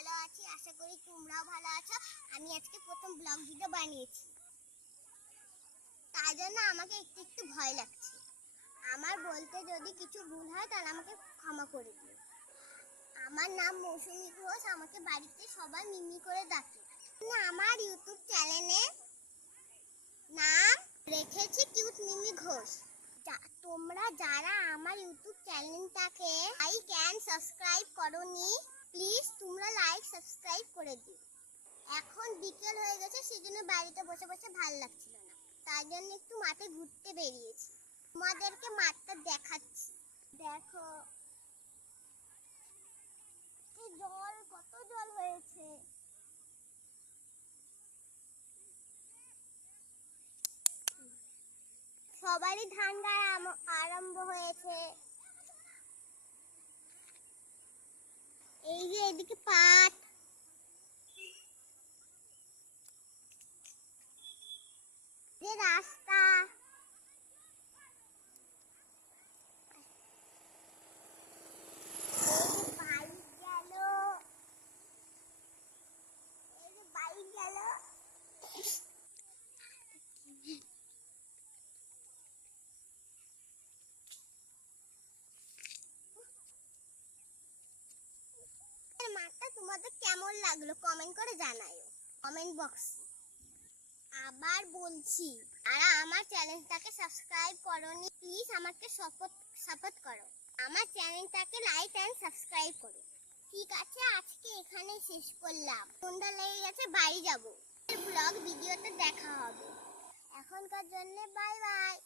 ভালো আছি, আশা করি তোমরাও ভালো আছো। আমি আজকে প্রথম ব্লগ ভিডিও বানিয়েছি, তাই জন্য আমাকে একটু একটু ভয় লাগছে। আমার বলতে যদি কিছু ভুল হয় তাহলে আমাকে ক্ষমা করে দিও। আমার নাম মৌসুমী ঘোষ, আমাকে বাড়িতে সবাই মিমি করে ডাকে। আমার ইউটিউব চ্যানেলে নাম রেখেছি কিউট মিমি ঘোষ। তোমরা যারা আমার ইউটিউব চ্যানেলটাকে লাইক এন্ড সাবস্ক্রাইব করোনি, প্লিজ তোমরা লাইক সাবস্ক্রাইব করে দিও। এখন বিকেল হয়ে গেছে, সেজন্য বাড়িতে বসে বসে ভালো লাগছিল না, তাই জন্য একটু মাঠে ঘুরতে বেরিয়েছি। তোমাদেরকে মাঠটা দেখাচ্ছি, দেখো জল, কত জল হয়েছে। সবারই ধান গাড়া আরম্ভ হয়েছে। এই যে এদিকে পাট, যে রাস্তা, বাইক গেল, এই যে বাইক গেল। মাঠটা তোমাদের কেমন লাগলো কমেন্ট করে জানাও কমেন্ট বক্সে। আবার বলছি, আর আমার চ্যানেলটাকে সাবস্ক্রাইব করোনি, প্লিজ আমাকে সাপোর্ট করো। আমার চ্যানেলটাকে লাইক এন্ড সাবস্ক্রাইব করো। ঠিক আছে, আজকে এখানে শেষ করলাম। সন্ধ্যা লেগে গেছে, বাড়ি যাব। ব্লগ ভিডিওতে দেখা হবে। এখনকার জন্য বাই বাই।